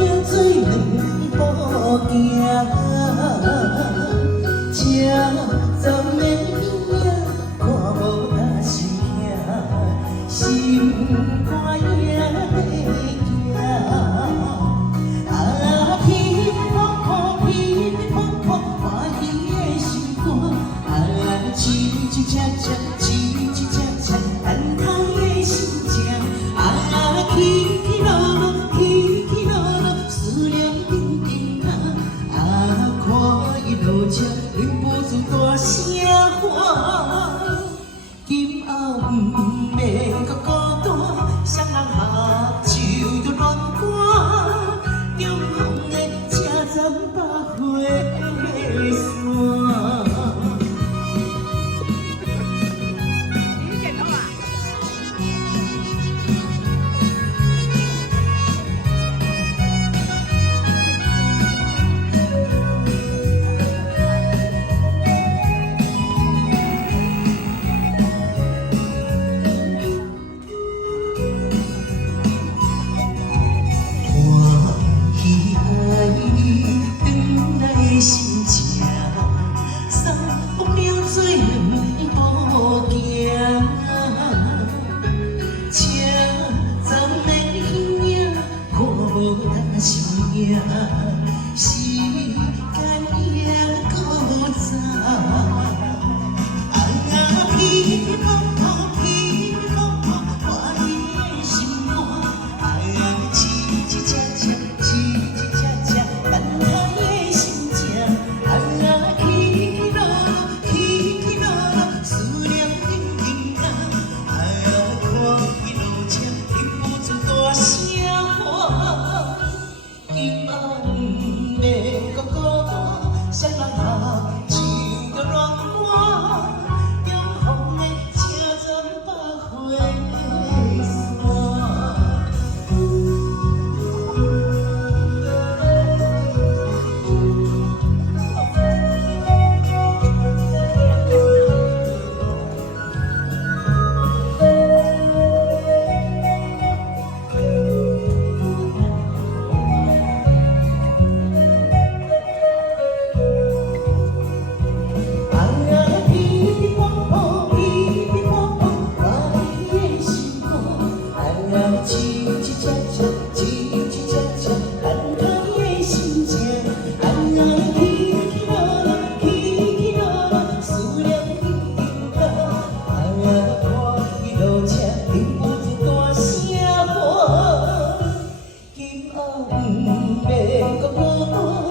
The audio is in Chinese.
了做两步行，车站的影看无大声听，心肝也在惊。啊，噼噼啪啪，噼噼啪啪，欢喜的心肝，啊，吱吱喳喳，吱吱喳喳，等待的心情，啊，起起落落，起起落落，思念紧紧啊，啊，看伊落车，忍不住大声喊，今后不免搁孤单，双人合唱着恋歌，中风的车站百花山。心情，送了做两步行，车站的影影看无大声影，时间也搁早。啊，噼噼啪啪，噼噼啪啪，欢喜的心肝，啊，吱吱喳喳，吱吱喳喳，等待。今晚不免搁孤单，双人合唱着恋歌，中风的车站百花山。吱吱喳喳，吱吱喳喳，等待的心情，啊，起起落落，起起落落，思念紧紧靠，啊，看伊落车，忍不住大声喊，今后不免搁孤单。